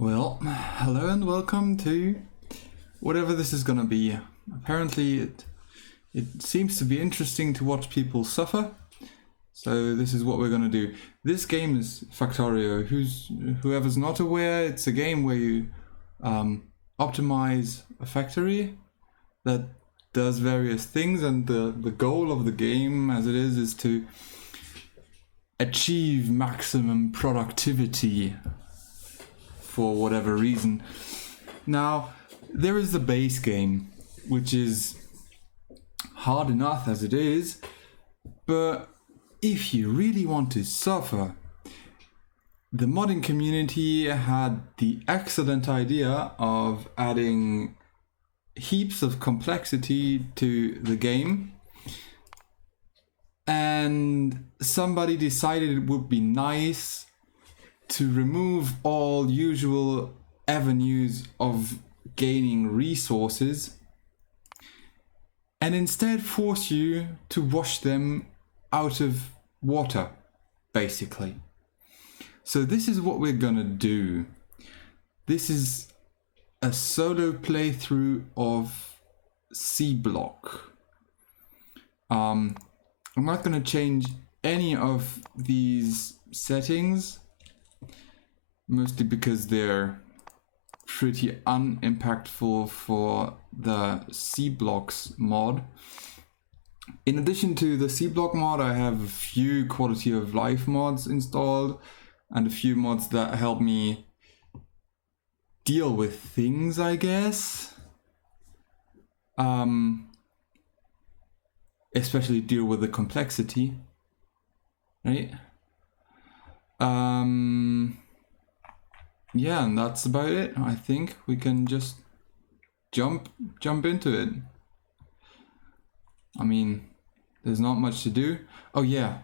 Well, hello and welcome to whatever this is gonna be. Apparently it seems to be interesting to watch people suffer, so this is what we're gonna do. This game is Factorio. Whoever's not aware, it's a game where you optimize a factory that does various things, and the goal of the game as it is to achieve maximum productivity for whatever reason. Now, there is the base game, which is hard enough as it is, but if you really want to suffer, the modding community had the excellent idea of adding heaps of complexity to the game, and somebody decided it would be nice to remove all usual avenues of gaining resources and instead force you to wash them out of water, basically. So this is what we're gonna do. This is a solo playthrough of SeaBlock. I'm not gonna change any of these settings, mostly because they're pretty unimpactful for the SeaBlocks mod. In addition to the SeaBlock mod, I have a few quality of life mods installed and a few mods that help me deal with things, I guess. Especially deal with the complexity, right? Yeah, and that's about it. I think we can just jump into it. I mean, there's not much to do. Oh yeah,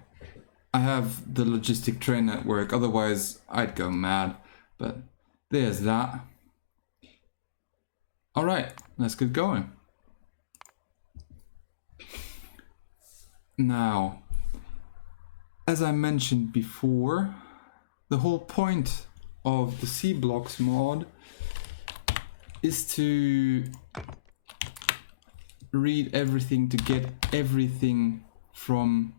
I have the logistic train network, otherwise I'd go mad, but there's that. Alright, let's get going. Now, as I mentioned before, the whole point of the SeaBlocks mod is to read everything to get everything from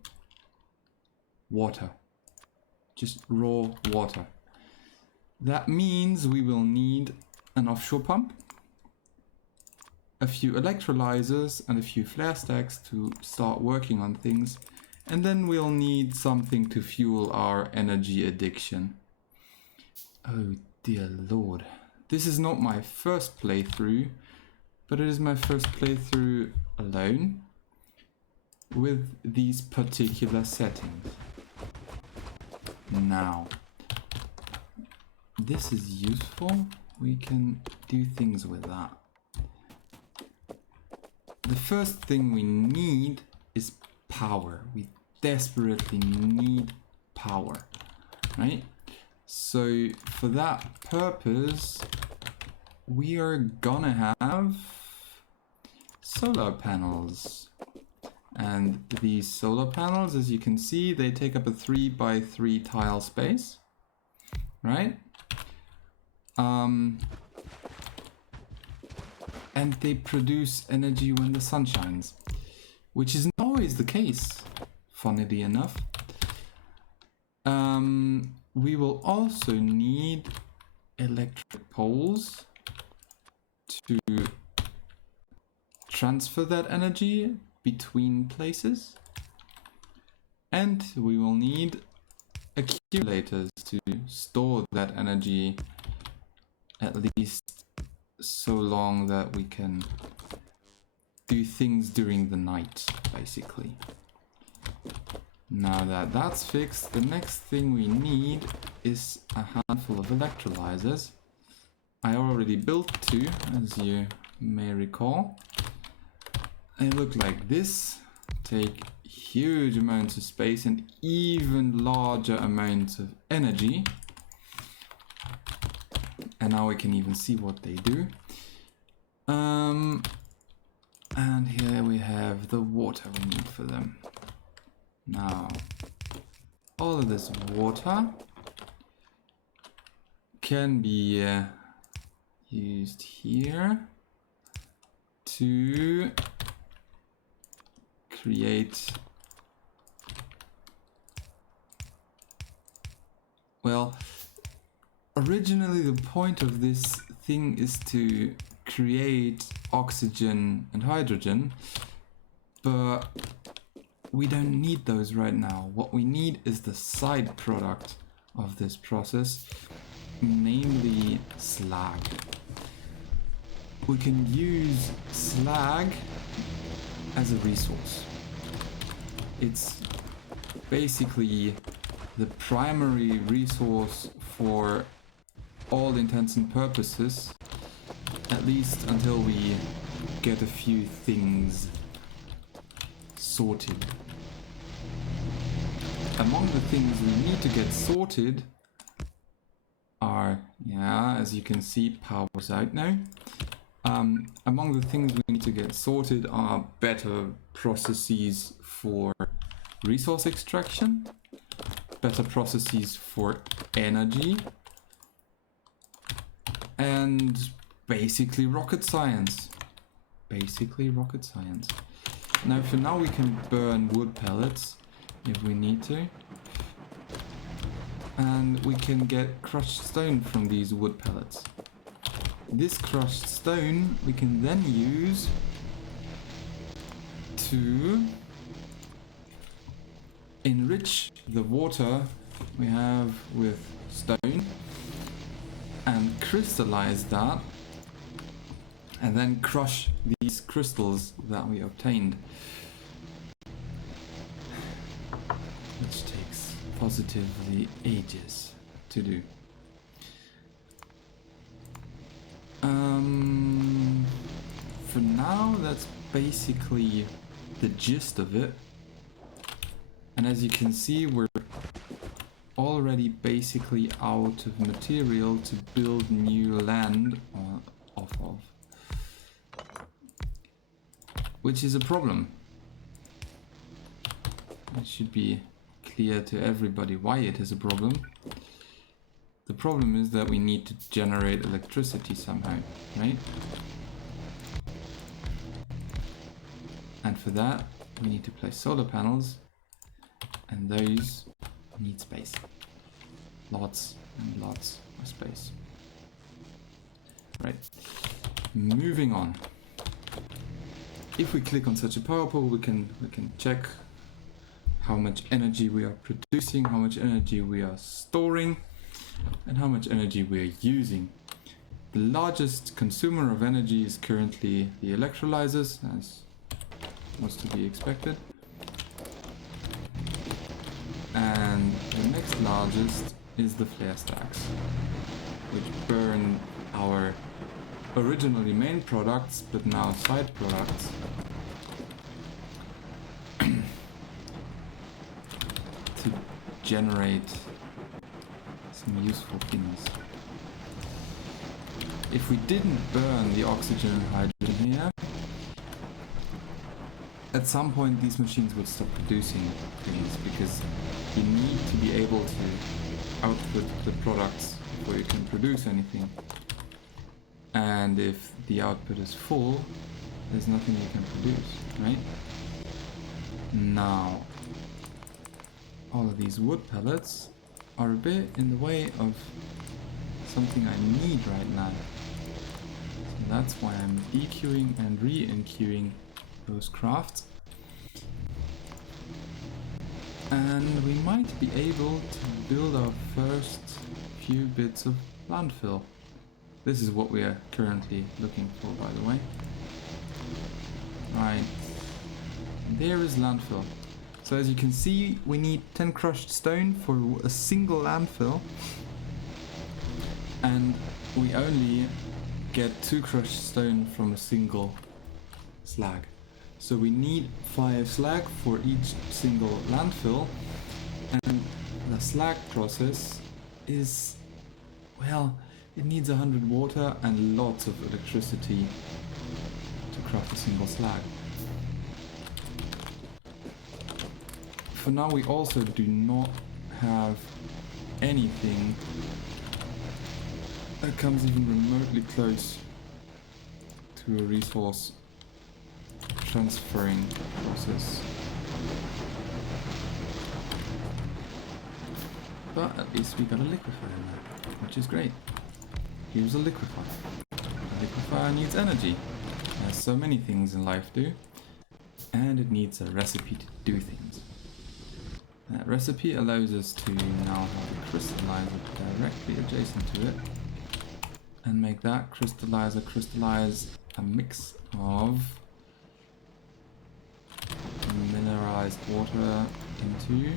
water, just raw water. That means we will need an offshore pump, a few electrolyzers and a few flare stacks to start working on things, and then we'll need something to fuel our energy addiction. Oh dear lord. This is not my first playthrough, but it is my first playthrough alone with these particular settings. Now, this is useful. We can do things with that. The first thing we need is power. We desperately need power, right? So for that purpose, we are gonna have solar panels. And these solar panels, as you can see, they take up a 3x3 tile space, right? And they produce energy when the sun shines, which isn't always the case, funnily enough. We will also need electric poles to transfer that energy between places, and we will need accumulators to store that energy at least so long that we can do things during the night, basically. Now that that's fixed, the next thing we need is a handful of electrolyzers. I already built two, as you may recall. They look like this, take huge amounts of space and even larger amounts of energy. And now we can even see what they do. And here we have the water we need for them. Now, all of this water can be used here to create, well, originally the point of this thing is to create oxygen and hydrogen, but we don't need those right now. What we need is the side product of this process, namely slag. We can use slag as a resource. It's basically the primary resource for all intents and purposes, at least until we get a few things sorted. Among the things we need to get sorted are, as you can see, power's out now. Among the things we need to get sorted are better processes for resource extraction, better processes for energy, and basically rocket science. Now for now we can burn wood pellets if we need to. And we can get crushed stone from these wood pellets. This crushed stone we can then use to enrich the water we have with stone and crystallize that, and then crush these crystals that we obtained, which takes positively ages to do. For now, that's basically the gist of it. And as you can see, we're already basically out of material to build new land off of, which is a problem. It should be clear to everybody why it is a problem. The problem is that we need to generate electricity somehow, right? And for that, we need to place solar panels, and those need space. Lots and lots of space. Right, moving on. If we click on such a power pole, we can check how much energy we are producing, how much energy we are storing, and how much energy we are using. The largest consumer of energy is currently the electrolyzers, as was to be expected. And the next largest is the flare stacks, which burn our originally main products, but now side products. To generate some useful things. If we didn't burn the oxygen and hydrogen here, at some point these machines would stop producing things, because you need to be able to output the products before you can produce anything. And if the output is full, there's nothing you can produce, right? Now, all of these wood pellets are a bit in the way of something I need right now. So that's why I'm dequeuing and re-enqueuing those crafts. And we might be able to build our first few bits of landfill. This is what we are currently looking for, by the way. Right, there is landfill. So as you can see, we need 10 crushed stone for a single landfill, and we only get 2 crushed stone from a single slag. So we need 5 slag for each single landfill, and the slag process is, well, it needs 100 water and lots of electricity to craft a single slag. For now, we also do not have anything that comes even remotely close to a resource transferring process. But at least we got a liquefier in there, which is great. Here's a liquefier. A liquefier needs energy, as so many things in life do, and it needs a recipe to do things. That recipe allows us to now have a crystallizer directly adjacent to it, and make that crystallizer crystallize a mix of mineralized water into,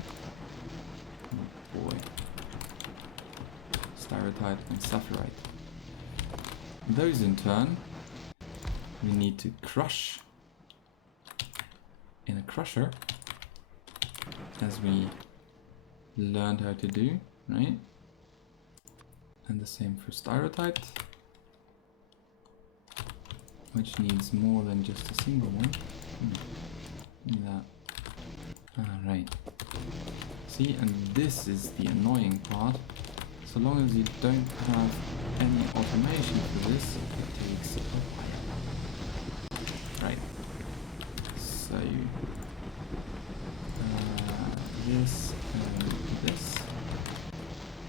oh boy, styrotite and saphirite. Those in turn we need to crush in a crusher, as we learned how to do, right? And the same for styrotite, which needs more than just a single one. Look at that. Alright. See, and this is the annoying part. So long as you don't have any automation for this, it takes a while. Right. So this and this.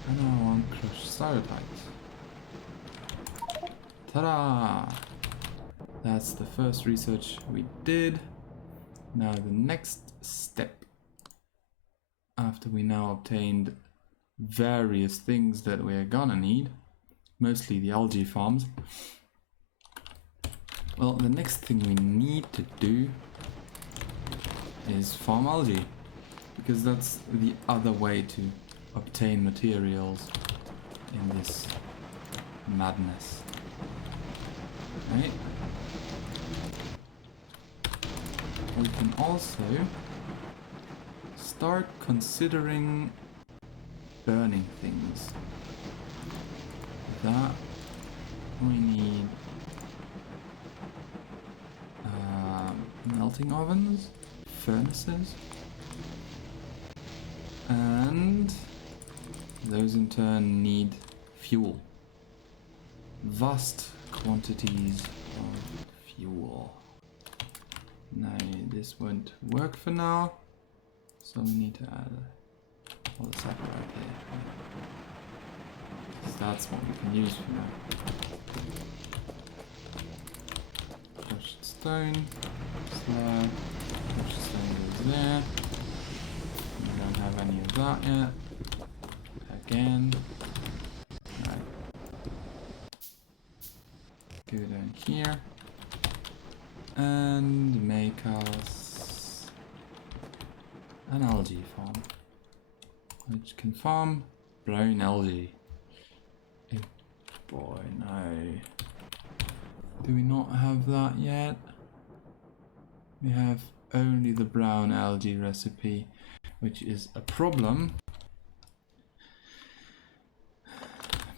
And I want crushed styrotite. Ta-da! That's the first research we did. Now the next step, after we now obtained various things that we're gonna need, mostly the algae farms, well, the next thing we need to do is farm algae, because that's the other way to obtain materials in this madness, right? We can also start considering burning things. For that we need melting ovens, furnaces, and those in turn need fuel. Vast quantities of fuel. Now this won't work for now, so we need to add all the saphirite here. So that's what we can use for now. Crushed stone, slab, crushed stone goes there. We don't have any of that yet. Again. Right. Go down here. And make us an algae farm, which can farm brown algae. Oh boy, no. Do we not have that yet? We have only the brown algae recipe, which is a problem,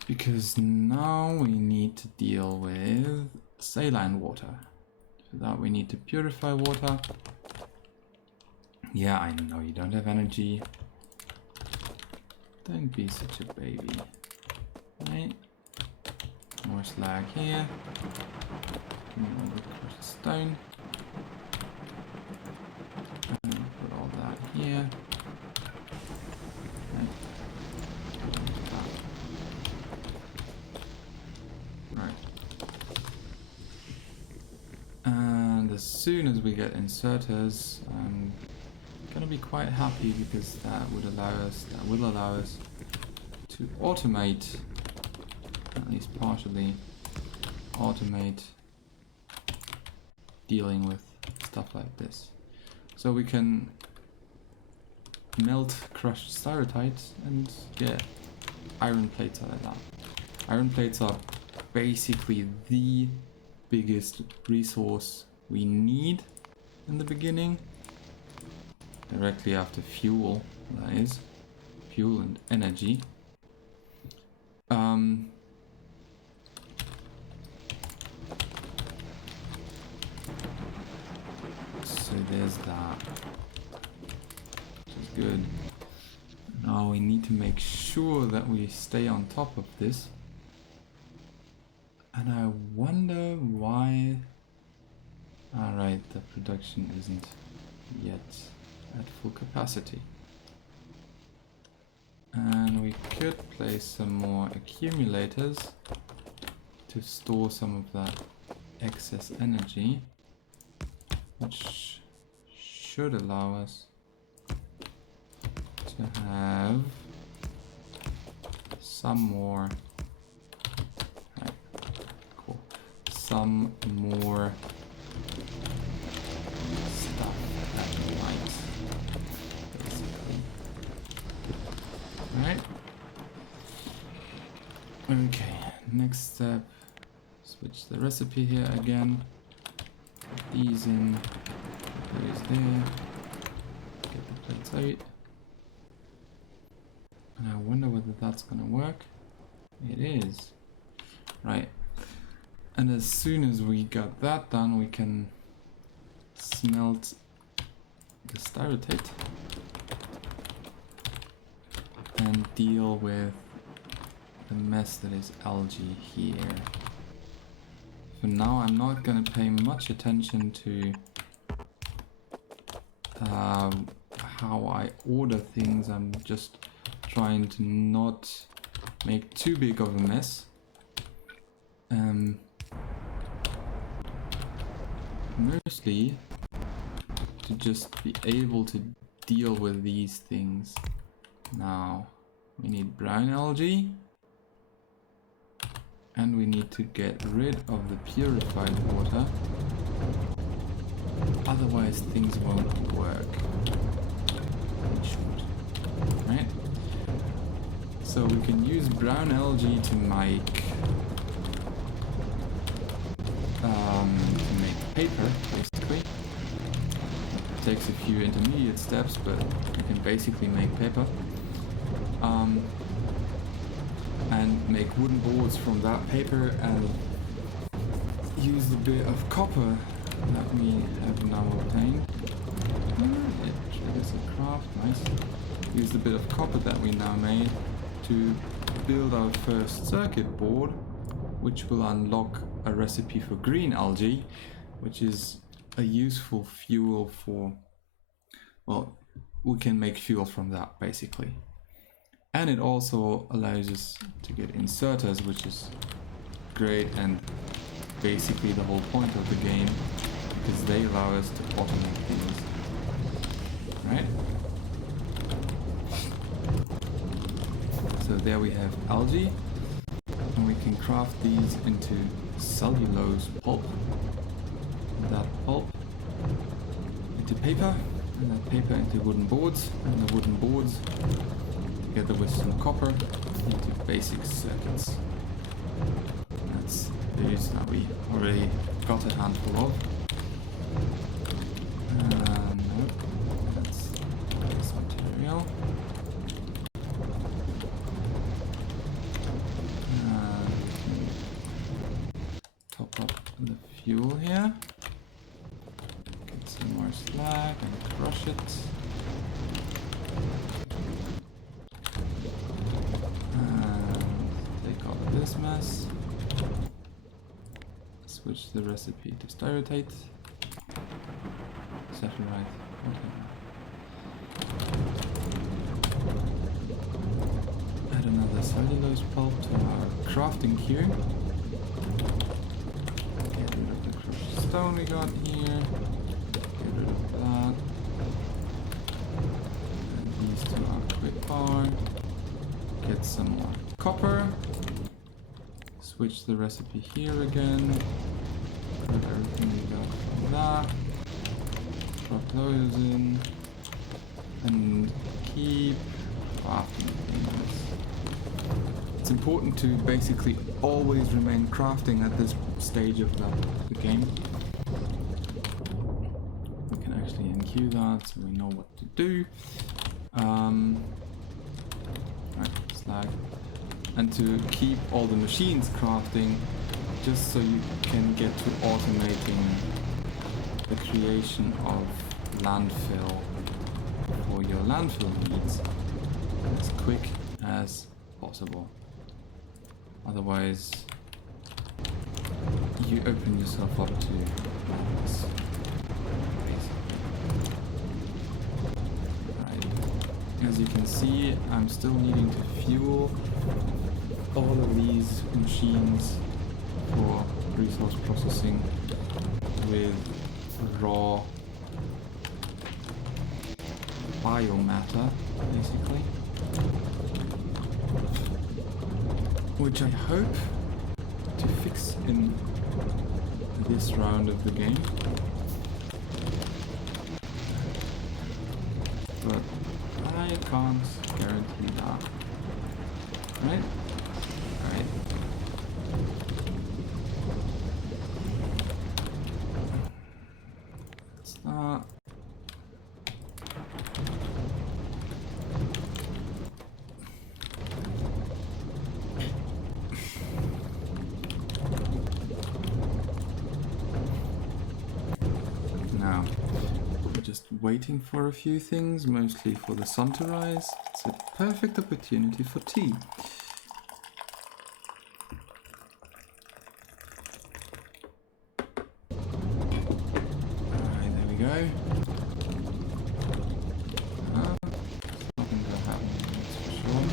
because now we need to deal with saline water. For that we need to purify water. Yeah, I know you don't have energy. Don't be such a baby. Right. More slag here. Give me all the crushed stone. And put all that here. Right. Right. And as soon as we get inserters, I'm gonna be quite happy, because that will allow us to automate, at least partially automate, dealing with stuff like this. So we can melt crushed styrotite and get iron plates out of that. Iron plates are basically the biggest resource we need in the beginning, directly after fuel, that is, fuel and energy. So there's that, which is good. Now we need to make sure that we stay on top of this, And I wonder why... Alright, the production isn't yet at full capacity. And we could place some more accumulators to store some of that excess energy, which should allow us to have some more, right, cool, some more stuff at night, basically. Right. Okay, next step, switch the recipe here again, put these in, put these there, get the plates out. And I wonder whether that's gonna work. It is. Right. And as soon as we got that done, we can smelt the styrotate and deal with the mess that is algae here. For now, I'm not gonna pay much attention to how I order things. I'm just trying to not make too big of a mess. Mostly to just be able to deal with these things. Now we need brown algae, and we need to get rid of the purified water, otherwise things won't work. Right? So we can use brown algae to make paper, basically. It takes a few intermediate steps, but you can basically make paper. And make wooden boards from that paper, and use the bit of copper that we have now obtained. It triggers a craft, nice. Use the bit of copper that we now made to build our first circuit board, which will unlock a recipe for green algae, which is a useful fuel for, well, we can make fuel from that basically. And it also allows us to get inserters, which is great and basically the whole point of the game, because they allow us to automate things, right? So there we have algae, and we can craft these into cellulose pulp, that pulp into paper, and that paper into wooden boards, and the wooden boards together with some copper into basic circuits. That's these that we already got a handful of. No, that's this material. Top up the fuel here. Get some more slag and crush it. This mess. Switch the recipe to styrotate. Set it right. Okay. Add another cellulose pulp to our crafting queue. Get rid of the crushed stone we got here. Get rid of that. Add these to our quick bar. Get some more copper. Switch the recipe here again. Put everything we got from that. Drop those in. And keep crafting things. It's important to basically always remain crafting at this stage of the game. We can actually enqueue that so we know what to do. Right, slag. And to keep all the machines crafting, just so you can get to automating the creation of landfill for your landfill needs as quick as possible. Otherwise, you open yourself up to this. Right. As you can see, I'm still needing to fuel all of these machines for resource processing with raw biomatter, basically, which I hope to fix in this round of the game, but I can't guarantee that. Right? Alright. Start. Now, we're just waiting for a few things, mostly for the sun to rise. It's a perfect opportunity for tea. Alright, there we go. Nothing gonna happen, that's for sure.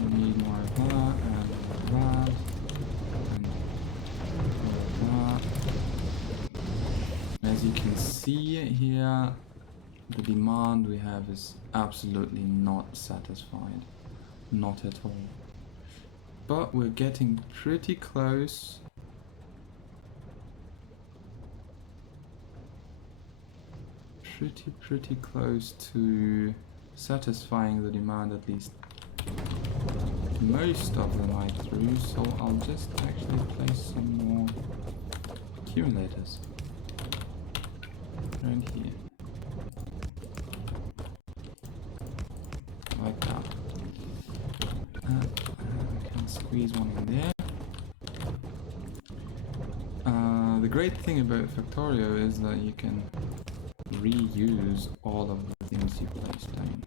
We need more of that, and more of that. As you can see here, the demand we have is absolutely not satisfied. Not at all. But we're getting pretty close. Pretty close to satisfying the demand, at least most of the night through. So I'll just actually place some more accumulators around here, like that. I can squeeze one in there. The great thing about Factorio is that you can reuse all of the things you placed down,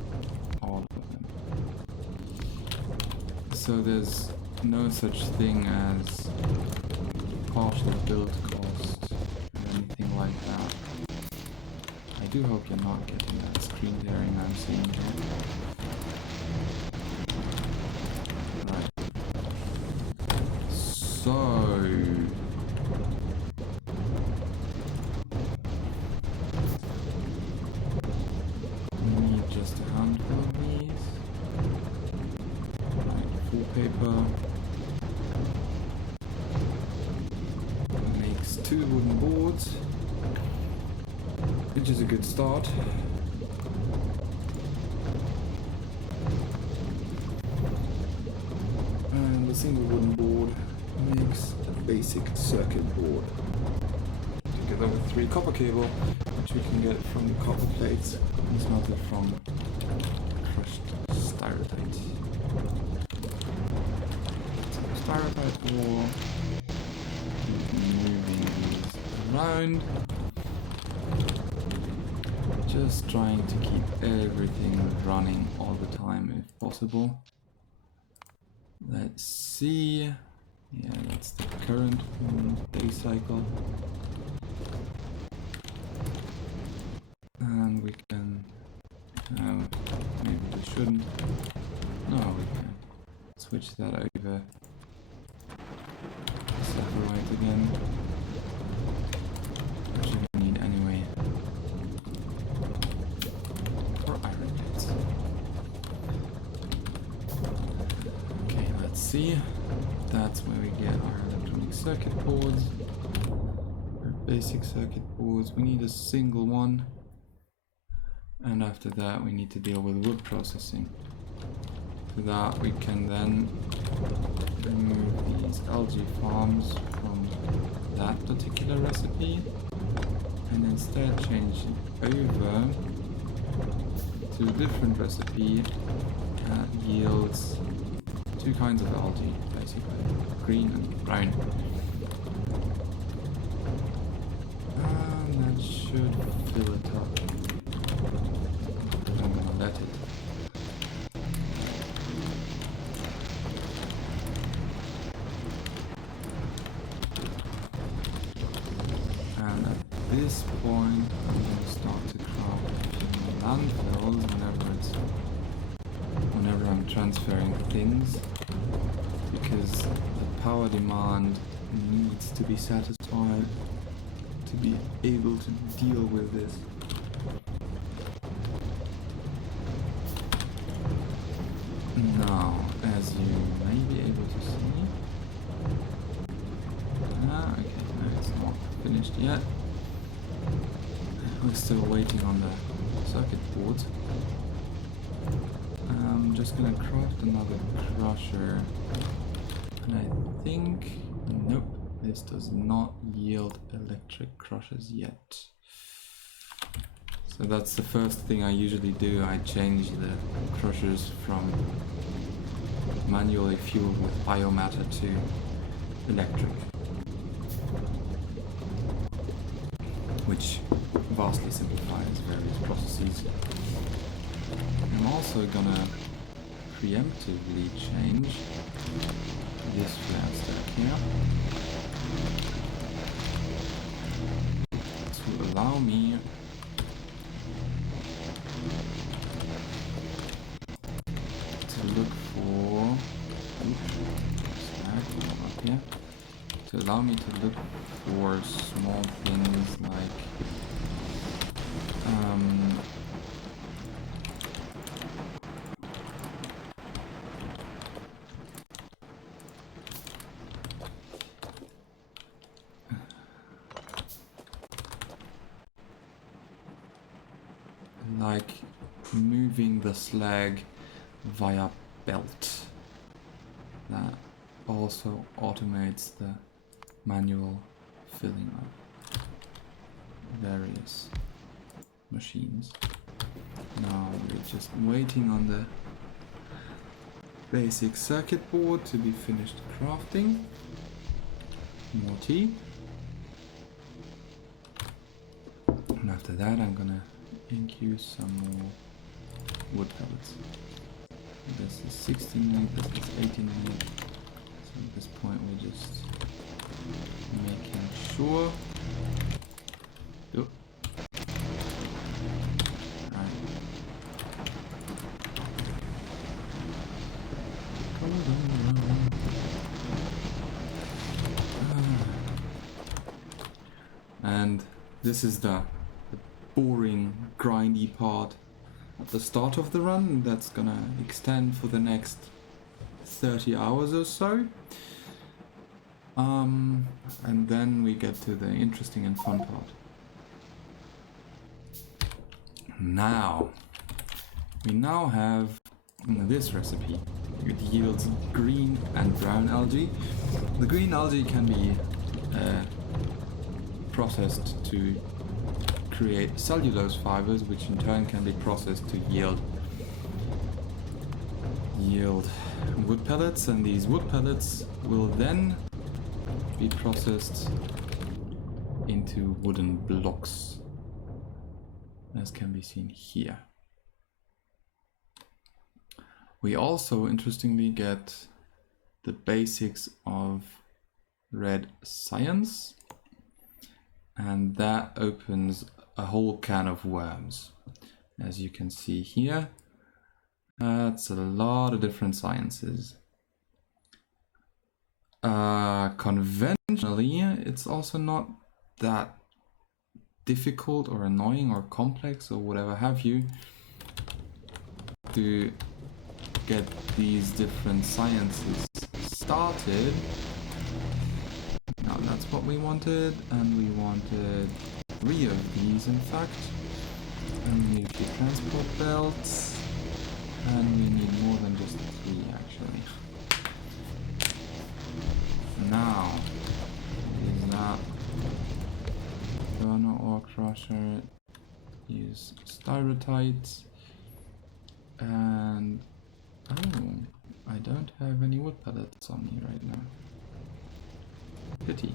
all of them. So there's no such thing as partial build cost or anything like that. I do hope you're not getting that screen tearing I'm seeing here. Right. So we need just a handful of these. Right, full paper. Makes 2 wooden boards, which is a good start. And a single wooden board makes a basic circuit board, together with 3 copper cable, which we can get from the copper plates and smelted from crushed styrolite. Styrolite ore, moving these around. Just trying to keep everything running all the time if possible. Let's see. Yeah, that's the current day cycle. And we can... maybe we shouldn't. No, we can switch that over. Satellite again. Which we need anyway. For iron plates. Okay, let's see. That's where we get our electronic circuit boards. Our basic circuit boards. We need a single one. And after that we need to deal with wood processing. For that we can then remove these algae farms from that particular recipe and instead change it over to a different recipe that yields 2 kinds of algae, basically, green and brown. And that should fill it up. I'm gonna let it. transferring things because the power demand needs to be satisfied to be able to deal with this. Now, as you may be able to see, okay, no, it's not finished yet. We're still waiting on the circuit board. I'm just gonna craft another crusher, and I think, nope, this does not yield electric crushers yet. So that's the first thing I usually do. I change the crushers from manually fueled with biomatter to electric, which vastly simplifies various processes. I'm also gonna preemptively change this flare stack here to allow me to look for up here, to allow me to look for small things like moving the slag via belt. That also automates the manual filling of various machines. Now we're just waiting on the basic circuit board to be finished crafting. More tea. And after that I'm gonna infuse some more wood pellets. This is 16 meg, this is 18 meg. So at this point we're just making sure. Oh. Right. And this is the boring, grindy part at the start of the run. That's gonna extend for the next 30 hours or so. And then we get to the interesting and fun part. Now, we now have this recipe. It yields green and brown algae. The green algae can be processed to create cellulose fibers, which in turn can be processed to yield wood pellets, and these wood pellets will then be processed into wooden blocks, as can be seen here. We also interestingly get the basics of red science, and that opens a whole can of worms. As you can see here, that's a lot of different sciences. Conventionally, it's also not that difficult or annoying or complex or whatever have you to get these different sciences started. Now that's what we wanted, and we wanted 3 of these in fact, and we need the transport belts, and we need more than just 3 actually. Now is that burner ore crusher, use styrotite, and oh, I don't have any wood pellets on me right now. Pity.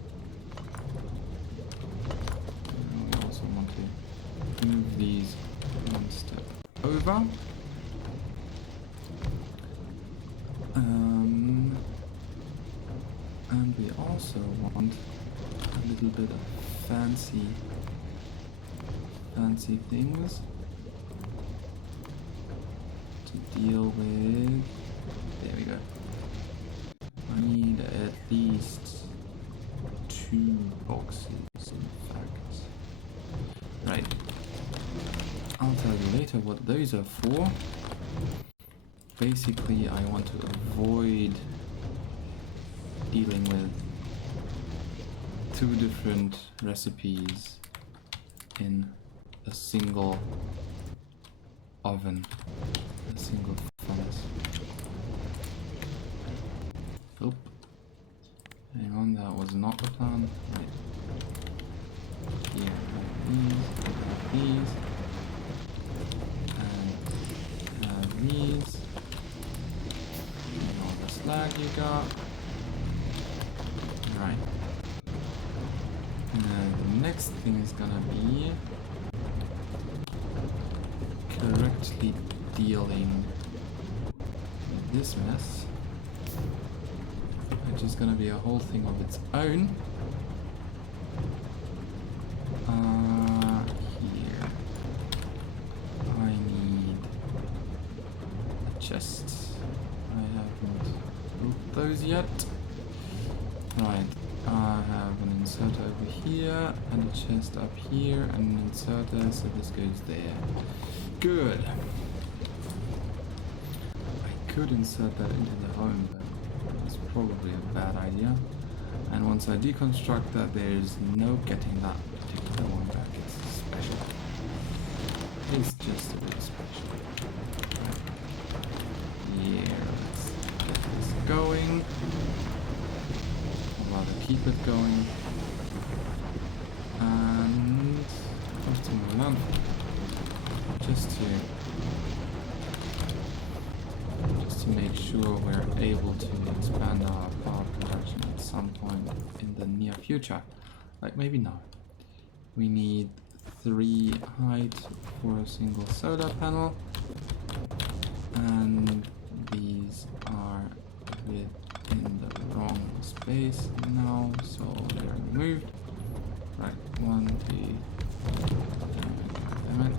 We also want to move these one step over. And we also want a little bit of fancy things to deal with later what those are for. Basically, I want to avoid dealing with two different recipes in a single oven, a single furnace. Oh, hang on, that was not the plan. Right. Here, these, and these. And all the slag you got. Right. And the next thing is gonna be correctly dealing with this mess, which is gonna be a whole thing of its own. Here I need a chest. I haven't built those yet. Right, I have an inserter over here and a chest up here and an inserter, so this goes there. Good. I could insert that into the home, but that's probably a bad idea. And once I deconstruct that, there's no getting that particular one back. It's special. It's just a bit special. Yeah, let's get this going. I'd rather keep it going. And customer landfall. Just to make sure we're able to expand our power production at some point in the near future. Like maybe not. We need 3 height for a single solar panel, and these are within the wrong space now, so they're removed. Right, 1, 2, damn it.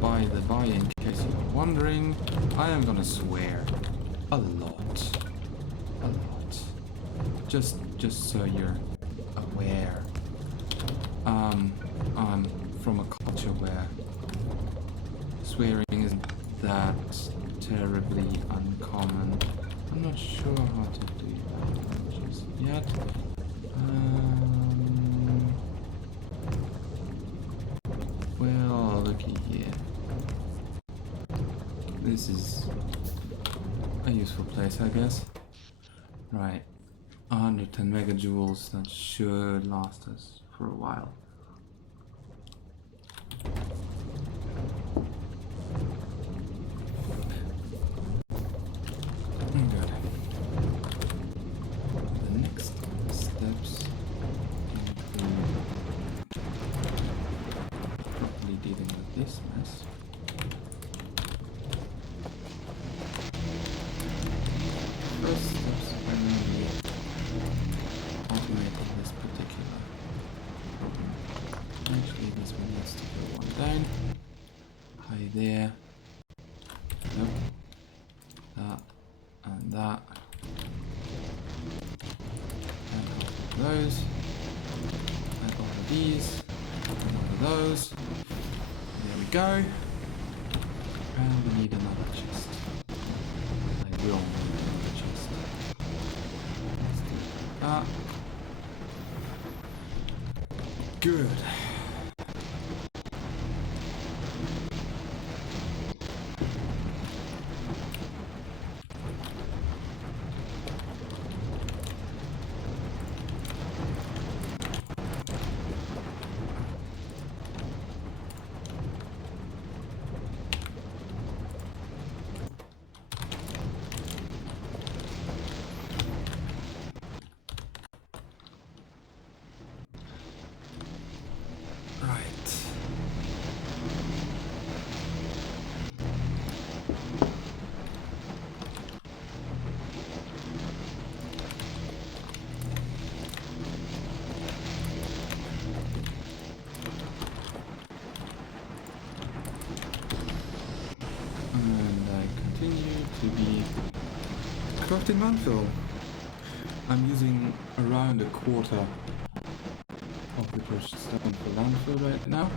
By the by, in case you were wondering, I am gonna swear a lot. A lot. Just so you're aware. I'm from a culture where swearing isn't that terribly uncommon. I'm not sure how to do that just yet. Well, looky here. This is a useful place, I guess. Right, 110 megajoules, that should last us for a while. Good. The next steps include properly dealing with this mess. First steps are going to be automating this particular problem. Actually, this one needs to go one down. Hi there. Nope. That and that. And all of those. And all of these. And all of those. There we go. And we need another chest. I will need another chest. Let's do that. Good. To be crafting landfill. I'm using around a quarter of push stone for landfill right now.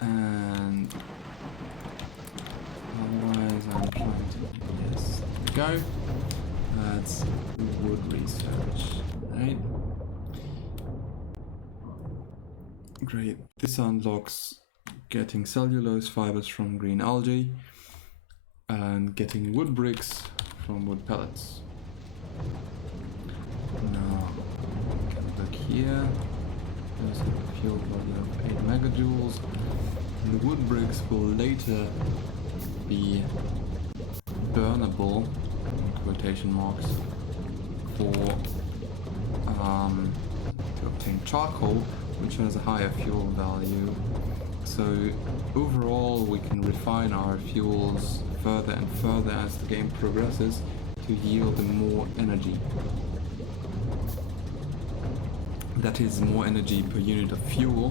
And otherwise I'm trying to... Yes, there we go. That's wood research, right? Great. This unlocks getting cellulose fibers from green algae and getting wood bricks from wood pellets. Now, we can look here. There's a fuel body of 8 megajoules. And the wood bricks will later be burnable, in quotation marks, for to obtain charcoal, which has a higher fuel value. So overall we can refine our fuels further and further as the game progresses to yield more energy. That is more energy per unit of fuel,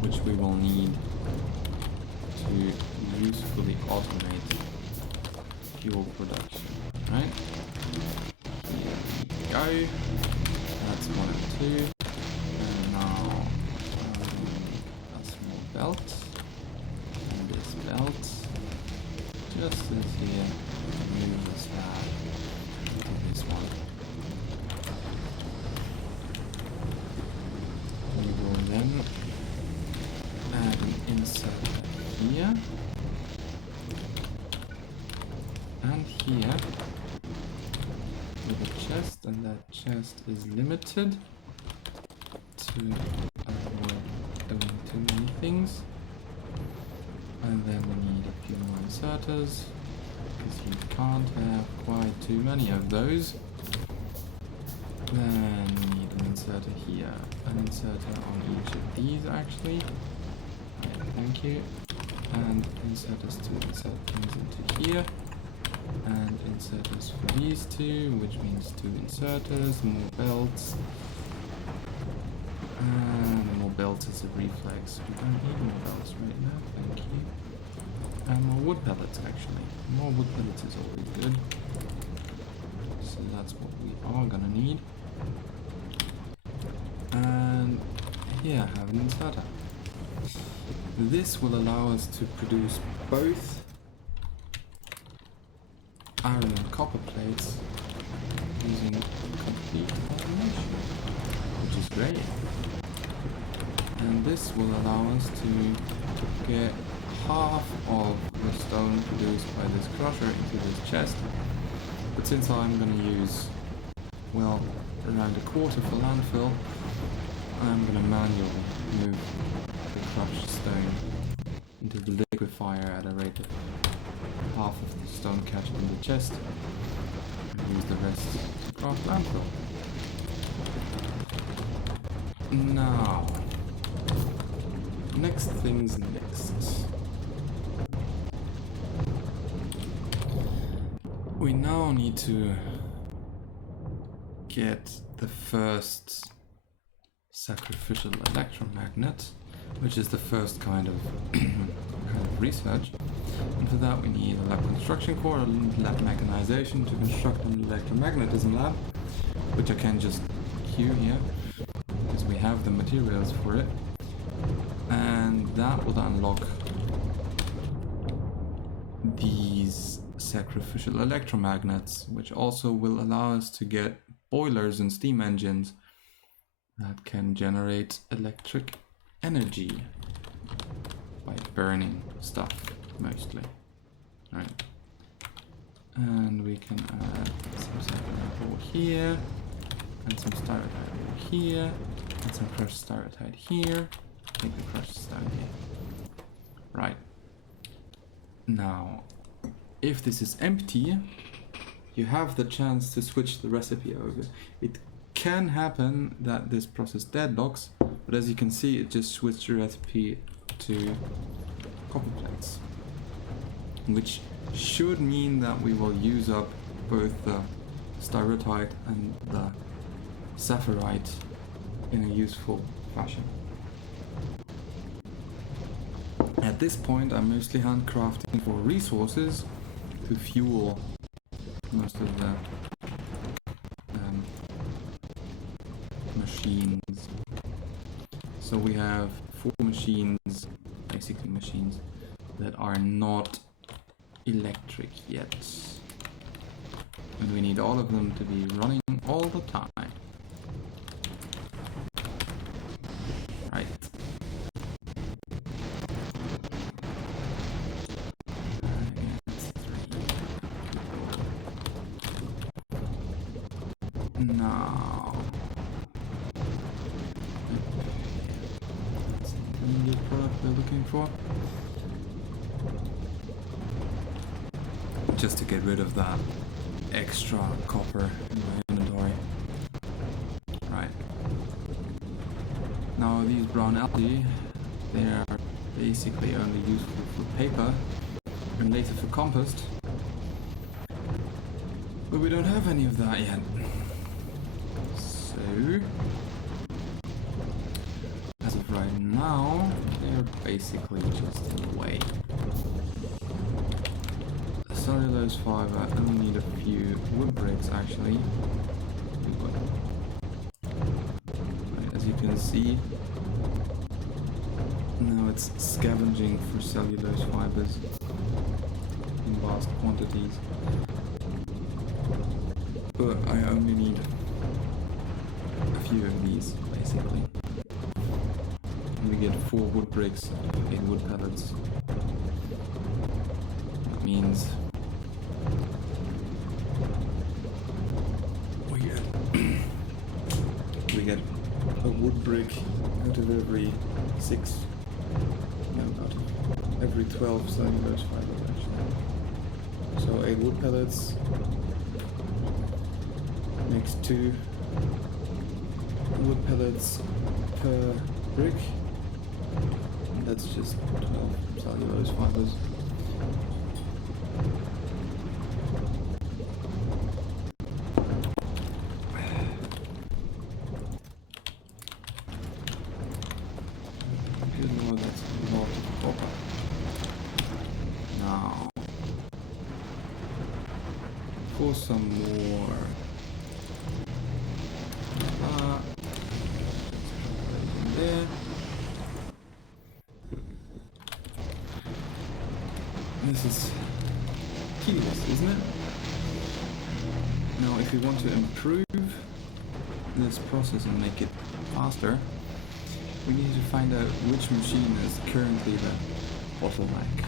which we will need to usefully automate fuel production, right? Here we go. That's 1 and 2. And now a small belt. And this belt, just as here, move the slab to this one. We will then add an insert here and here with a chest, and that chest is limited to avoid doing too many things. And then we need a few more inserters because you can't have quite too many of those. Then we need an inserter here, an inserter on each of these actually. Yeah, thank you. And inserters to insert things into here. And inserters for these two, which means 2 inserters, more belts. And more belts as a reflex. We don't need more belts right now, thank you. And more wood pellets actually. More wood pellets is always good. So that's what we are gonna need. And here, have an inserter. This will allow us to produce both iron and copper plates using complete automation, which is great. And this will allow us to get half of the stone produced by this crusher into this chest. But since I'm going to use, well, around a quarter for landfill, I'm going to manually move the crushed stone into the liquefier at a rate of half of the stone catched in the chest, and use the rest to craft landfill. Now, next things next. We now need to get the first sacrificial electromagnet, which is the first kind of research. And for that we need a lab construction core, a lab mechanization to construct an electromagnetism lab, which I can just queue here, because we have the materials for it. And that will unlock these sacrificial electromagnets, which also will allow us to get boilers and steam engines that can generate electric energy by burning stuff, mostly. Right. And we can add some styrotite ore here, and some styrotite ore here, and some crushed styrotite here. Take the crushed stone here. Right. Now, if this is empty, you have the chance to switch the recipe over. It can happen that this process deadlocks, but as you can see, it just switched the recipe to copper plates, which should mean that we will use up both the styrotite and the sapphirite in a useful fashion. At this point, I'm mostly handcrafting for resources to fuel most of the machines. So we have 4 machines, basically machines, that are not electric yet. And we need all of them to be running all the time. Right. Now. That's the immediate product we're looking for. Just to get rid of that extra copper in my inventory. Right. Now these brown algae, they are basically only useful for paper and later for compost. But we don't have any of that yet. So, as of right now, they're basically just in the way. Cellulose fiber, and we need a few wood bricks actually. Right, as you can see, now it's scavenging for cellulose fibers in vast quantities. But I only need a few of these, basically. And we get 4 wood bricks, 8 wood pellets. That means we get a wood brick out of every 6, no, out of every 12 cellulose fibers actually. So 8 wood pellets makes 2 wood pellets per brick. And that's just 12 cellulose fibers. Good lord, that's a lot of copper. Now, for some more. There. This is keyless, isn't it? Now, if we want to improve this process and make it faster, we need to find out which machine is currently the bottleneck.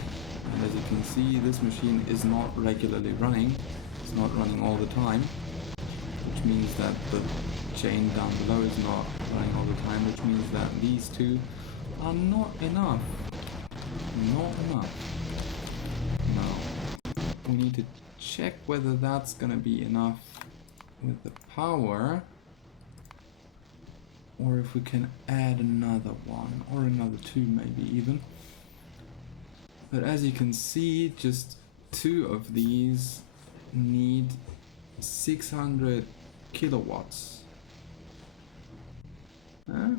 And as you can see, this machine is not regularly running. It's not running all the time, which means that the chain down below is not running all the time, which means that these 2 are not enough. Not enough. Now, we need to check whether that's gonna be enough with the power, or if we can add another one, or another 2 maybe even. But as you can see, just 2 of these need 600 kilowatts. Huh?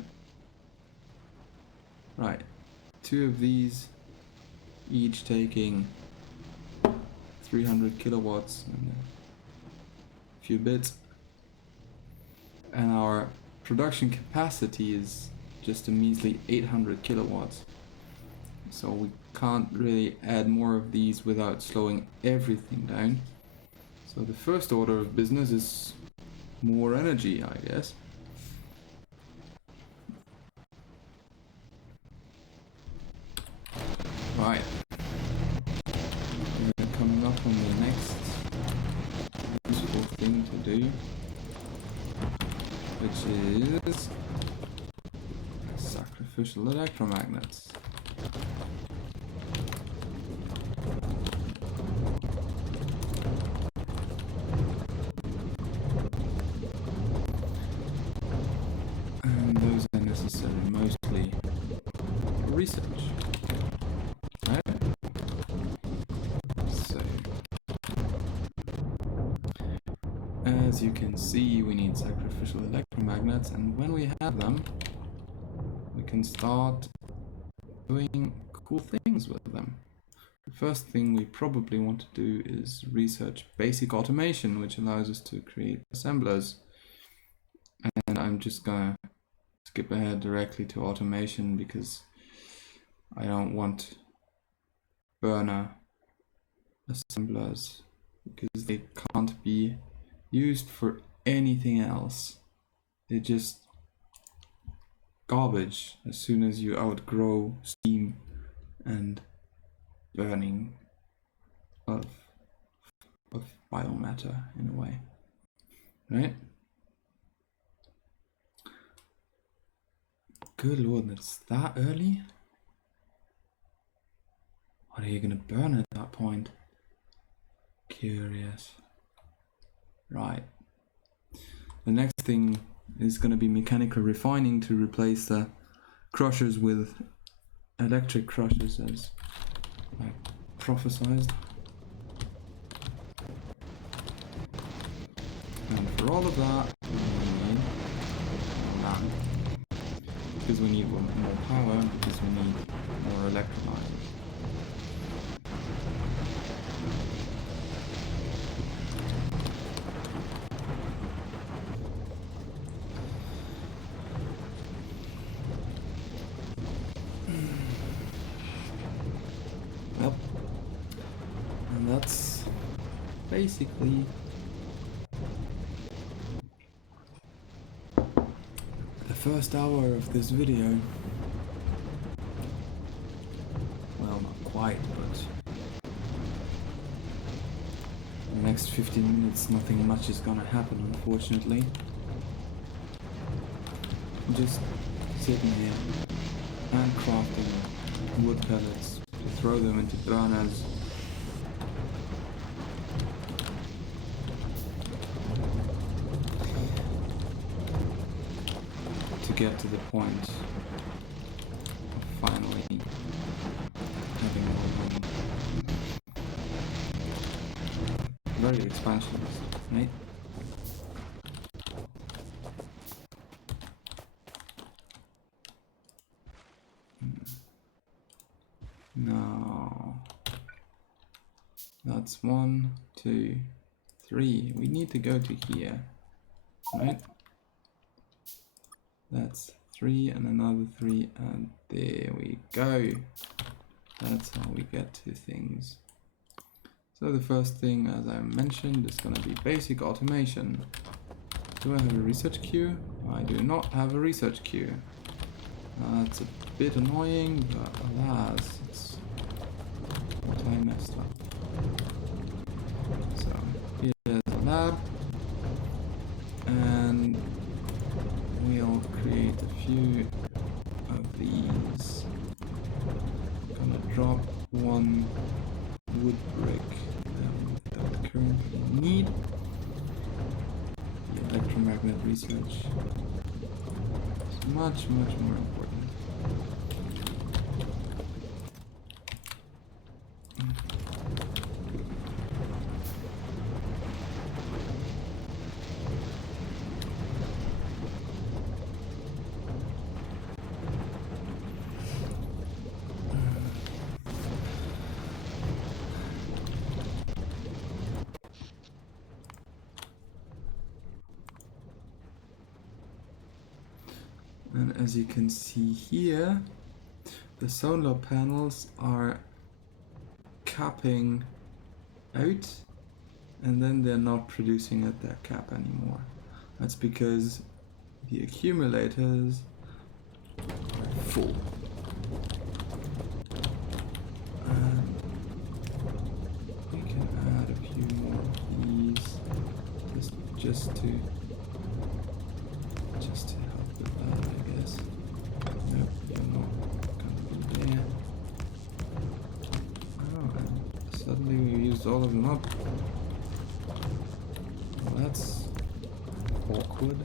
Right, 2 of these, each taking 300 kilowatts and a few bits. And our production capacity is just a measly 800 kilowatts. So we can't really add more of these without slowing everything down. So the first order of business is more energy, I guess. Right. We're coming up on the next useful thing to do, which is sacrificial electromagnets. And those are necessary mostly for research. Right? So, as you can see, we need sacrificial electromagnets, and when we have them, we can start doing cool things with them. The first thing we probably want to do is research basic automation, which allows us to create assemblers. And And I'm just gonna skip ahead directly to automation because I don't want burner assemblers because they can't be used for anything else. They're just garbage as soon as you outgrow steam and burning of biomatter in a way, right? Good lord, it's that early? What are you gonna burn at that point? Curious. Right. The next thing is gonna be mechanical refining to replace the crushers with electric crushers as I prophesized. And for all of that, we need land. Because we need more power, because we need more electrolyzers. Yep. And that's basically the first hour of this video. Well, not quite, but in the next 15 minutes nothing much is gonna happen, unfortunately. I'm just sitting here and crafting wood pellets to throw them into burners. To get to the point of finally having more money. Very expansionist, right? No. That's 1, 2, 3. We need to go to here, right? That's 3 and another 3, and there we go. That's how we get to things. So the first thing, as I mentioned, is going to be basic automation. Do I have a research queue? I do not have a research queue. That's a bit annoying, but alas, it's what I messed up. So here's the lab, and we'll create a few of these. I'm gonna drop one wood brick that we don't currently need. The electromagnet research is much more important. And as you can see here, the solar panels are capping out, and then they're not producing at their cap anymore. That's because the accumulators are full. And we can add a few more of these just to help with that, I guess. Nope, you're not gonna be there. Oh, and suddenly we used all of them up. Well, that's awkward.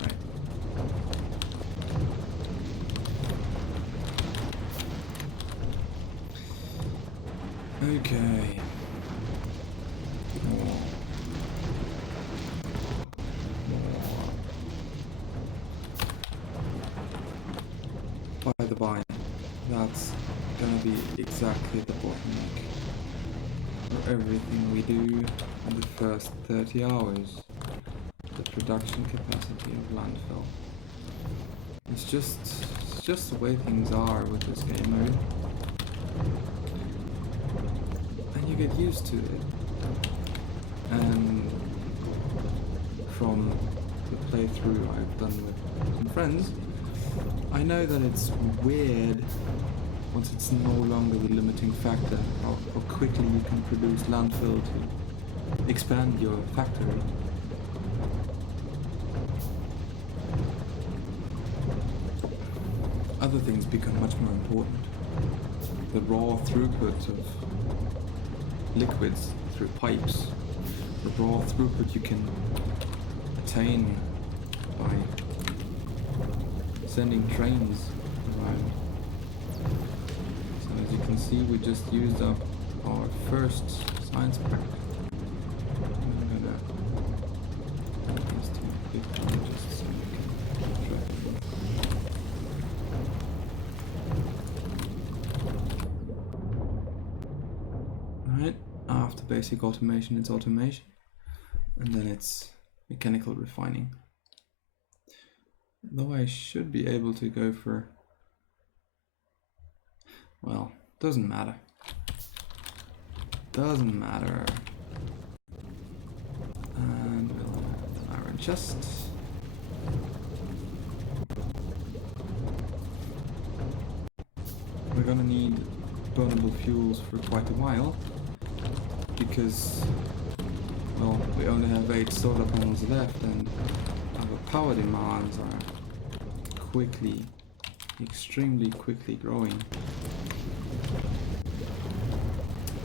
Right. Okay. More. By the by, that's gonna be exactly the bottleneck for everything we do in the first 30 hours. The production capacity of Landfall. It's just the way things are with this game mode. And you get used to it. And from the playthrough I've done with some friends, I know that it's weird once it's no longer the limiting factor, how quickly you can produce landfill to expand your factory. Other things become much more important. The raw throughput of liquids through pipes, the raw throughput you can attain by sending trains around. So as you can see, we just used up our first science pack. I'm gonna make this to a big one just so we can track it. Alright, after basic automation, it's automation, and then it's mechanical refining. Though I should be able to go for, well, doesn't matter. Doesn't matter. And we'll have an iron chest. We're gonna need burnable fuels for quite a while, because, well, we only have 8 solar panels left, and our power demands are quickly, extremely quickly growing.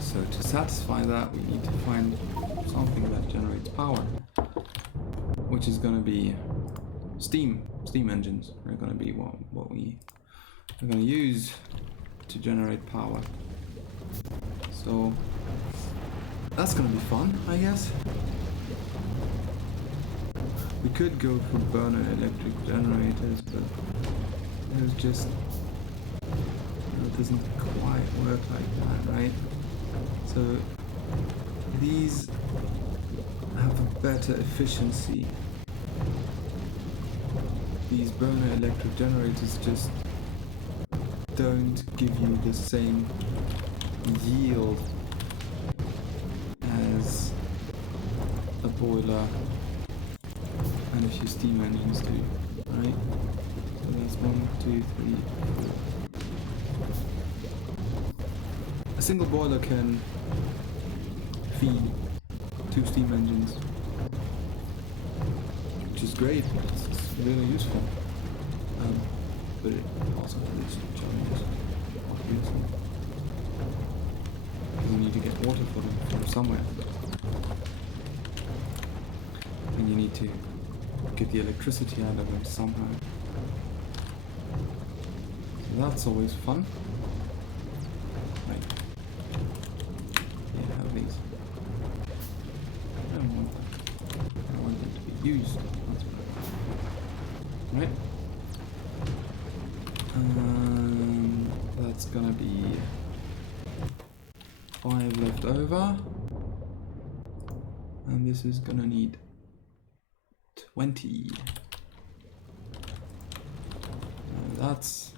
So to satisfy that, we need to find something that generates power, which is going to be steam engines are going to be what we are going to use to generate power. So that's going to be fun, I guess. We could go for burner electric generators, but it's just, it doesn't quite work like that, right? So these have a better efficiency. These burner electric generators just don't give you the same yield as a boiler and a few steam engines do, right? So that's 1, 2, 3, 4. A single boiler can feed 2 steam engines, which is great. It's really useful, but it also has its challenges, obviously, because you need to get water for them from somewhere, and you need to get the electricity out of it somehow. So that's always fun. Right. Yeah, have these. I don't want that. I want them to be used. That's right. That's gonna be 5 left over. And this is gonna need 20. That's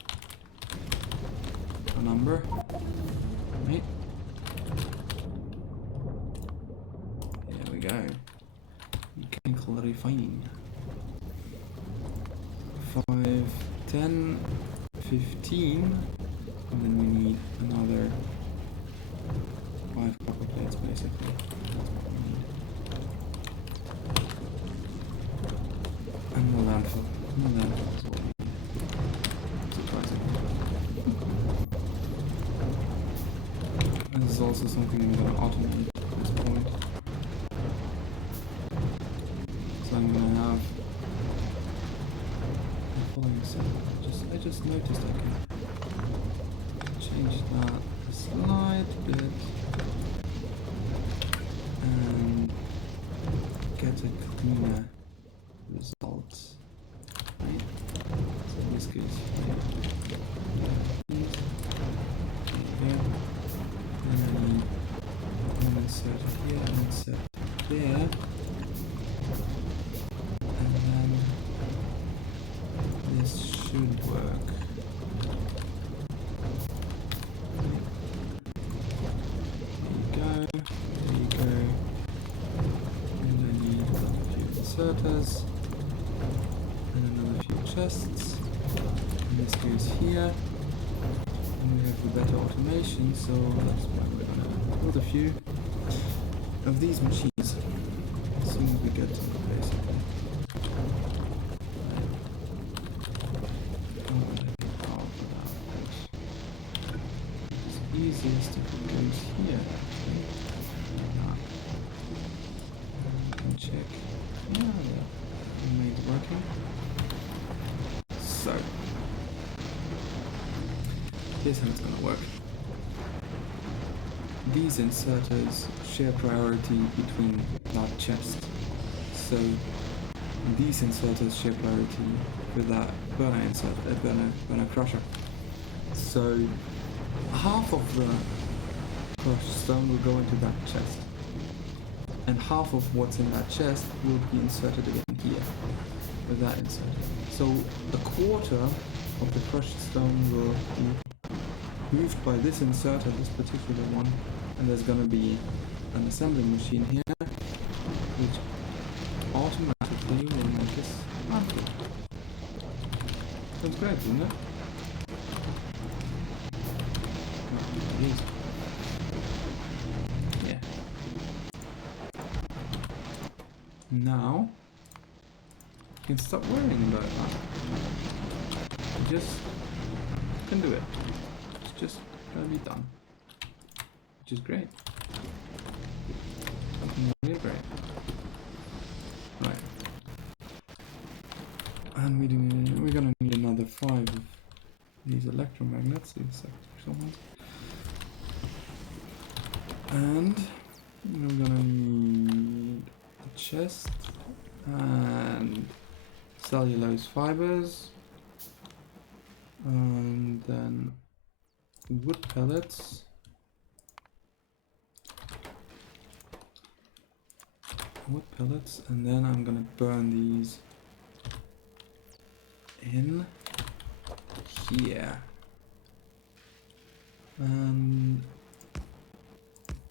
a number, right? There we go. Mechanical refining. 5, 10, 15, and then we need another 5 copper plates basically. That's what we need. And more landfill. More landfill is what we need. Surprisingly. And this is also something I'm going to automate at this point. So I'm going to have the following setup. I just noticed I can change that a slight bit and get a cleaner result. Right? So in this case, and then insert it here and insert it there. And then this should work. There you go. And I need another few inserters and another few chests. And this goes here. And we have the better automation, so that's why we're gonna build a few of these machines as soon as we get to them, basically. It's easiest if it goes here. Can check. Yeah, we made it working. So here's how it's gonna work. These inserters share priority between that chest. So these inserters share priority with that burner crusher. So half of the crushed stone will go into that chest, and half of what's in that chest will be inserted again here with that inserter. So a quarter of the crushed stone will be moved by this inserter, this particular one, and there's gonna be an assembling machine here which automatically will make this landfall. Sounds great, doesn't it? Yeah. Now you can stop worrying about that. You just can do it. It's just gonna be done, which is great. Really great. Right. And we're gonna need another 5 of these electromagnets, these actual ones. And we're gonna need a chest and cellulose fibers, and then wood pellets, and then I'm gonna burn these in here. And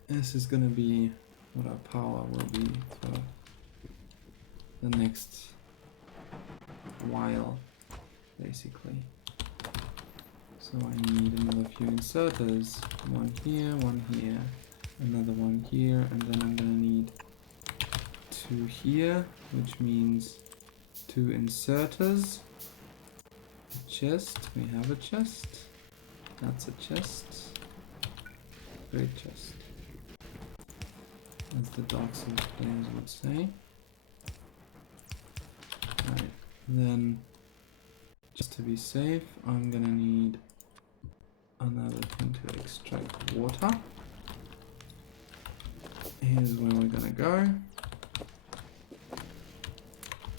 this is gonna be what our power will be for the next while, basically. So I need another few inserters, one here, another one here, and then I'm gonna need 2 here, which means 2 inserters. A chest, we have a chest. That's a chest. Great chest, as the Dark Souls players would say. Right, then just to be safe, I'm gonna need another thing to extract water. Here's where we're gonna go.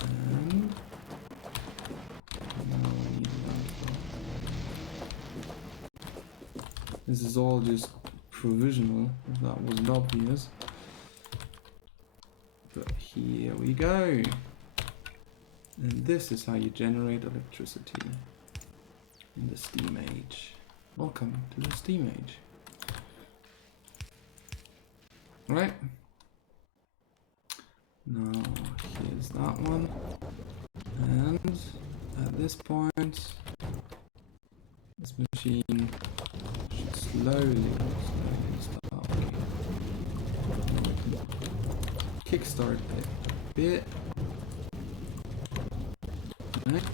And now I need landfall. This is all just provisional, if that wasn't obvious. But here we go. And this is how you generate electricity in the Steam Age. Welcome to the Steam Age. Right. Now here's that one. And at this point, this machine should slowly start working. Kickstart it a bit. Right.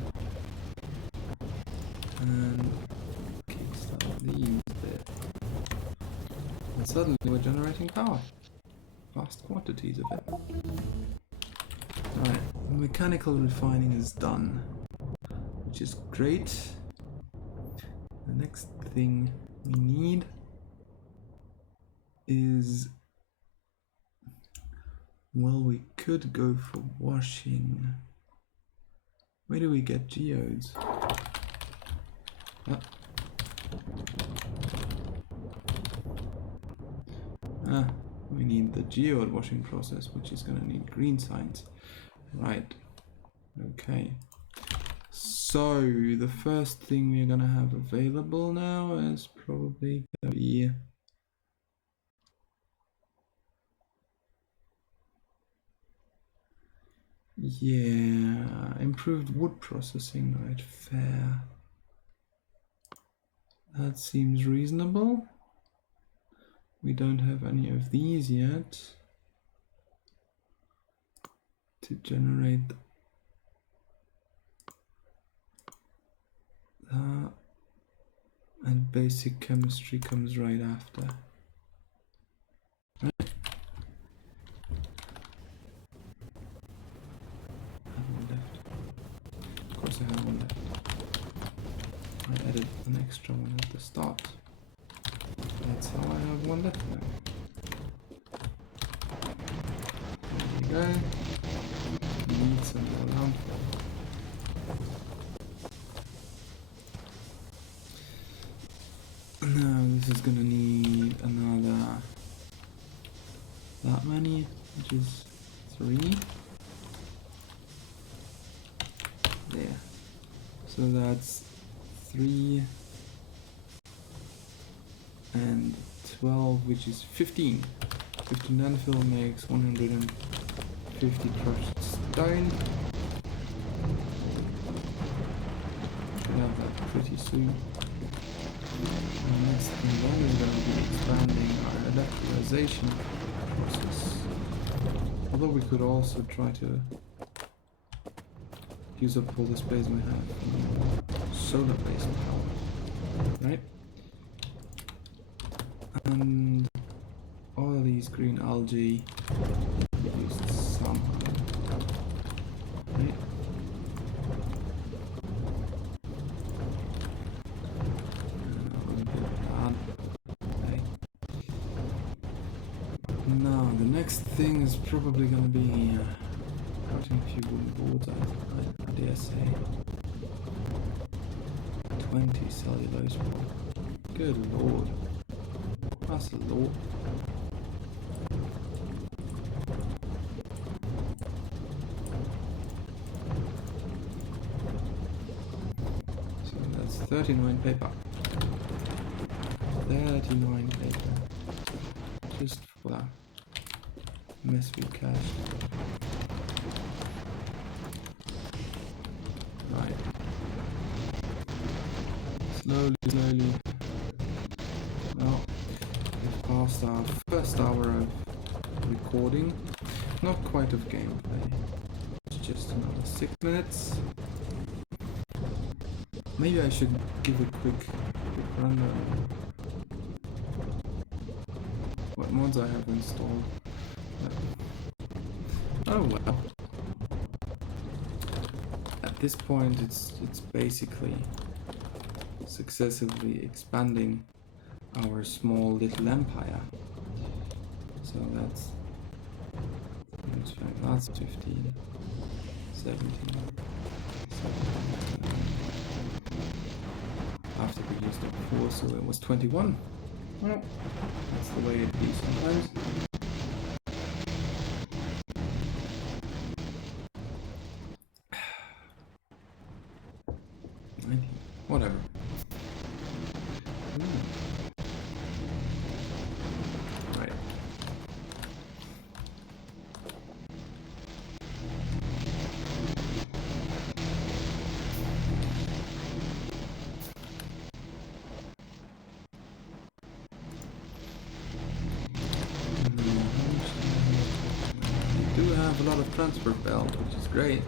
And kickstart these a bit. And suddenly we're generating power. Vast quantities of it. Alright, mechanical refining is done, which is great. The next thing we need is, well, we could go for washing. Where do we get geodes? We we need the geode washing process, which is going to need green signs. Right. Okay. So the first thing we're going to have available now is probably going to be improved wood processing, right? Fair. That seems reasonable. We don't have any of these yet to generate that, and basic chemistry comes right after. Right. I have one left. Of course I have one left. I added an extra one at the start. That's how I have one left now. There you go. Need some more landfall. Now this is gonna need another that many, which is 3. There. So that's 3 and 12, which is 15. 15 landfill makes 150 crushed stone. Should have that pretty soon. And next thing then is going to be expanding our electricization process. Although we could also try to use up all the space we have for solar-based power, right? And all of these green algae used somehow, right? Now the next thing is probably going to be cutting a few wooden boards, I dare say. 20 cellulose board. Good lord. That's a lot. So that's 39 paper. 39 paper. Just for that mess we cached. Right. Slowly. Well, we've passed our first hour of recording. Not quite of gameplay. It's just another 6 minutes. Maybe I should give a quick rundown what mods I have installed. Oh well. At this point it's basically successively expanding our small little empire. So that's 15, 17. After we used it before, so it was 21. Well, that's the way it be sometimes. Whatever. Right. We do have a lot of transfer belt, which is great.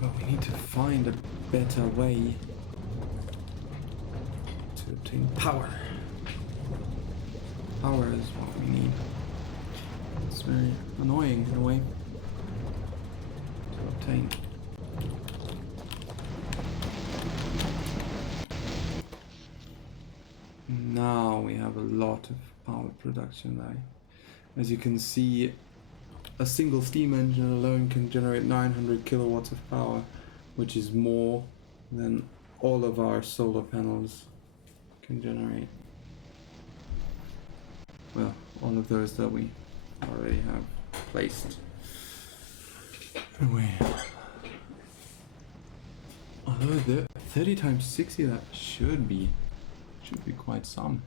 But we need to find a better way to obtain power. Power is what we need. It's very annoying in a way to obtain. Now we have a lot of power production. As you can see, a single steam engine alone can generate 900 kilowatts of power, which is more than all of our solar panels can generate. Well, all of those that we already have placed. Anyway, although the 30 times 60, that should be quite some.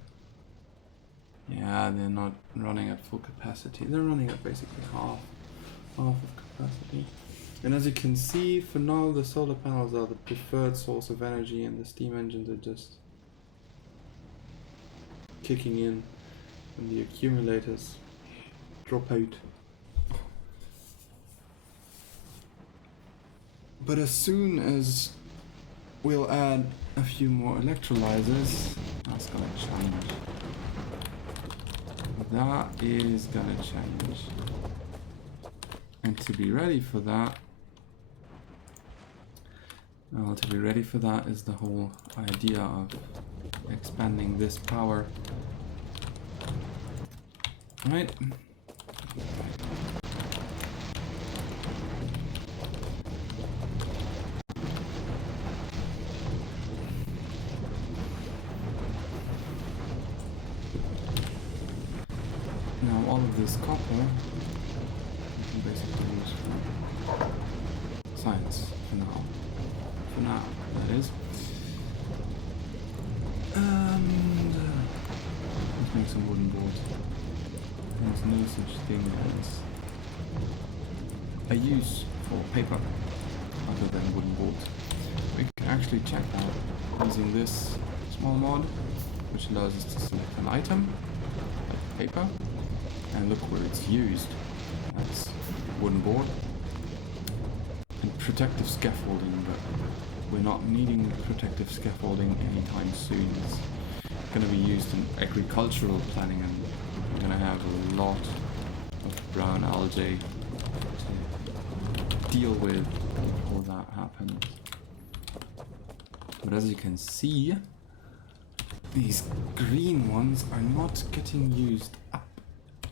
Yeah, they're not running at full capacity. They're running at basically half of capacity. And as you can see, for now the solar panels are the preferred source of energy, and the steam engines are just kicking in when the accumulators drop out. But as soon as we'll add a few more electrolyzers, that's gonna change. That is gonna change. And to be ready for that, well, to be ready for that is the whole idea of expanding this power. Right? Now all of this copper we can basically use for science for now. For now, that is. And let's make some wooden boards. There's no such thing as a use for paper other than wooden boards. We can actually check out using this small mod, which allows us to select an item, like paper, and look where it's used. That's wooden board and protective scaffolding, but we're not needing protective scaffolding anytime soon. It's going to be used in agricultural planning, and we're going to have a lot of brown algae to deal with before that happens. But as you can see, these green ones are not getting used up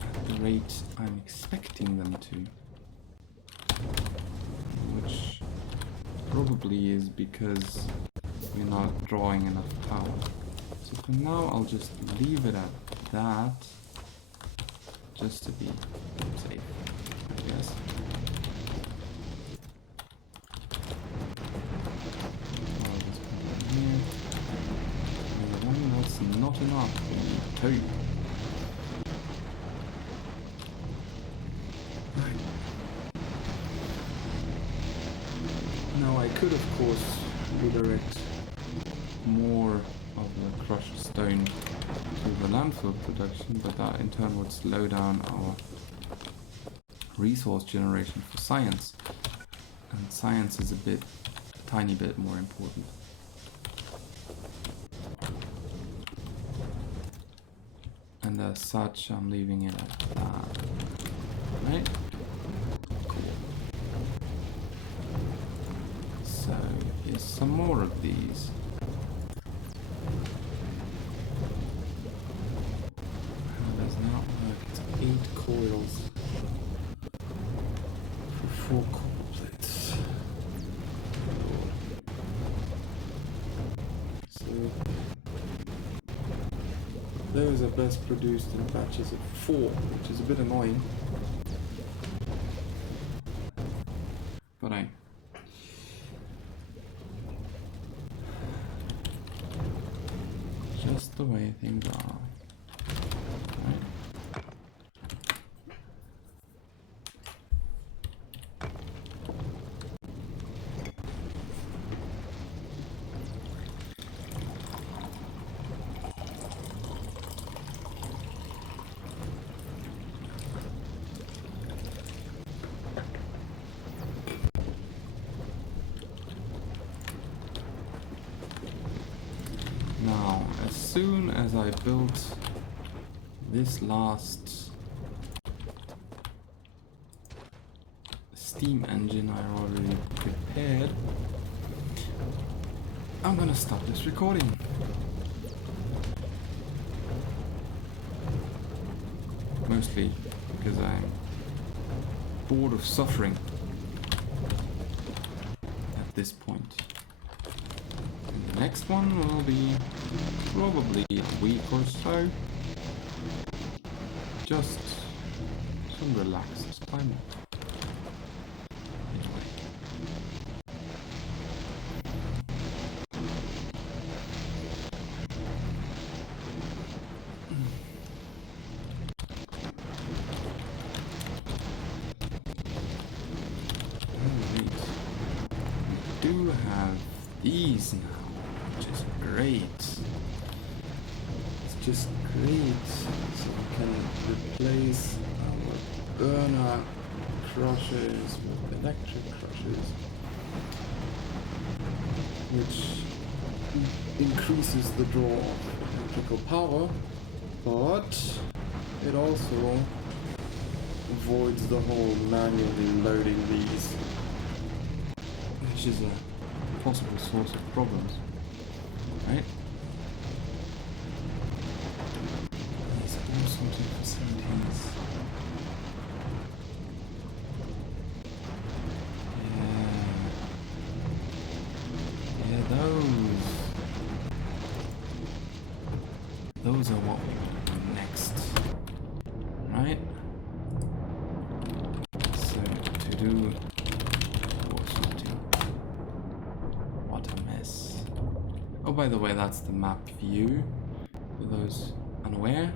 at the rate I'm expecting them to, which probably is because we're not drawing enough power. So for now I'll just leave it at that, just to be safe, I guess. That's not enough. We need 2. Now I could of course redirect more of the crushed stone to the landfill production, but that in turn would slow down our resource generation for science. And science is a tiny bit more important. And as such, I'm leaving it at that. Right? Cool. So here's some more of these. How does that work? It's 8 coils for 4 copper plates. So those are best produced in batches of 4, which is a bit annoying. But just the way things are. Right? Now, as soon as I built this last steam engine I already prepared, I'm gonna stop this recording. Mostly because I'm bored of suffering at this point in the Next one will be probably a week or so. Just some relaxed time. Anyway. We do have these now, which is great. It's just great. So we can replace our burner crushers with electric crushers, which increases the draw of electrical power, but it also avoids the whole manually loading these, which is a possible source of problems, right? There's all sorts of facilities. Yeah, those are what we want to do next, right? So to do what a mess. Oh, by the way, that's the map view. For those unaware,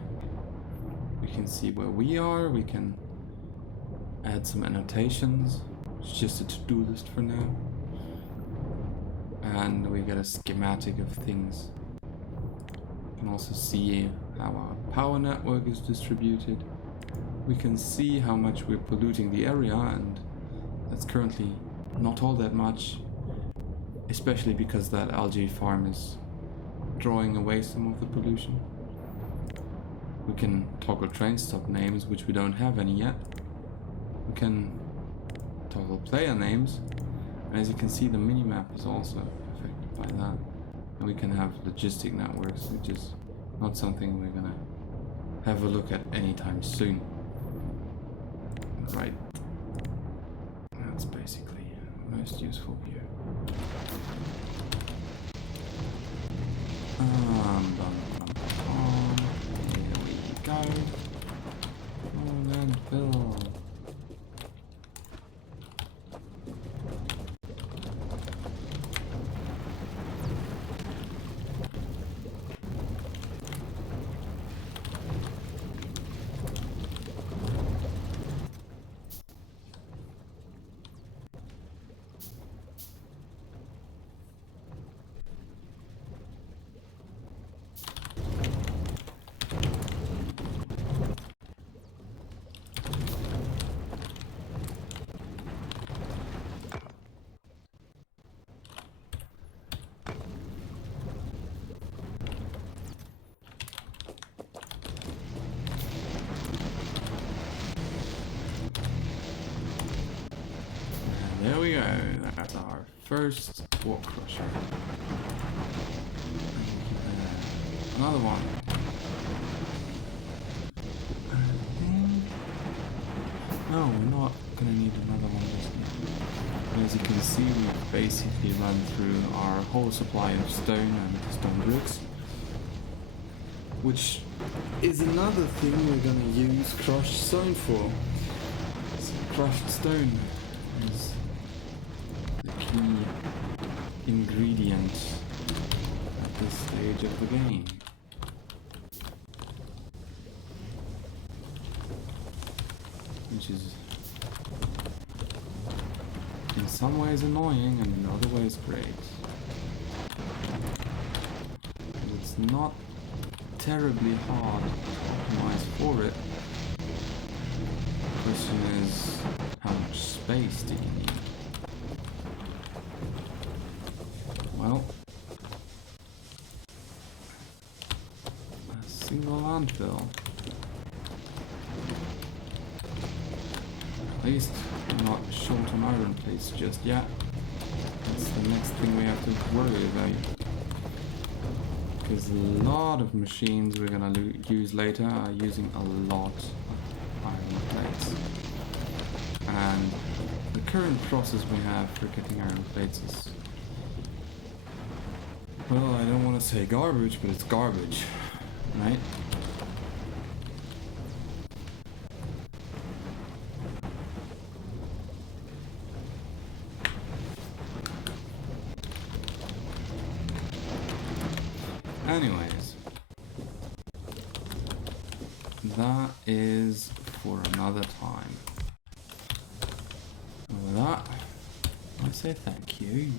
we can see where we are. We can add some annotations. It's just a to-do list for now. And we get a schematic of things. We can also see how our power network is distributed. We can see how much we're polluting the area, and that's currently not all that much, especially because that algae farm is drawing away some of the pollution. We can toggle train stop names, which we don't have any yet. We can toggle player names, and as you can see, the minimap is also affected by that. And we can have logistic networks, which is not something we're gonna have a look at anytime soon. Right. That's basically the most useful view. Here we go. Oh, landfill. There we go, that's our first walk crusher. Another one. No, we're not gonna need another one just now. As you can see, we've basically run through our whole supply of stone and stone bricks, which is another thing we're gonna use crushed stone for. So crushed stone is the key ingredient at this stage of the game. Which is in some ways annoying and in other ways great. And it's not terribly hard to optimize for it. The question is, how much space do you need? Well, a single landfill. At least we're not short on iron plates just yet. That's the next thing we have to worry about. Because a lot of machines we're gonna use later are using a lot of iron plates. And the current process we have for getting iron plates is Well, I don't want to say garbage, but it's garbage, right? Anyways, that is for another time. And with that, I say thank you.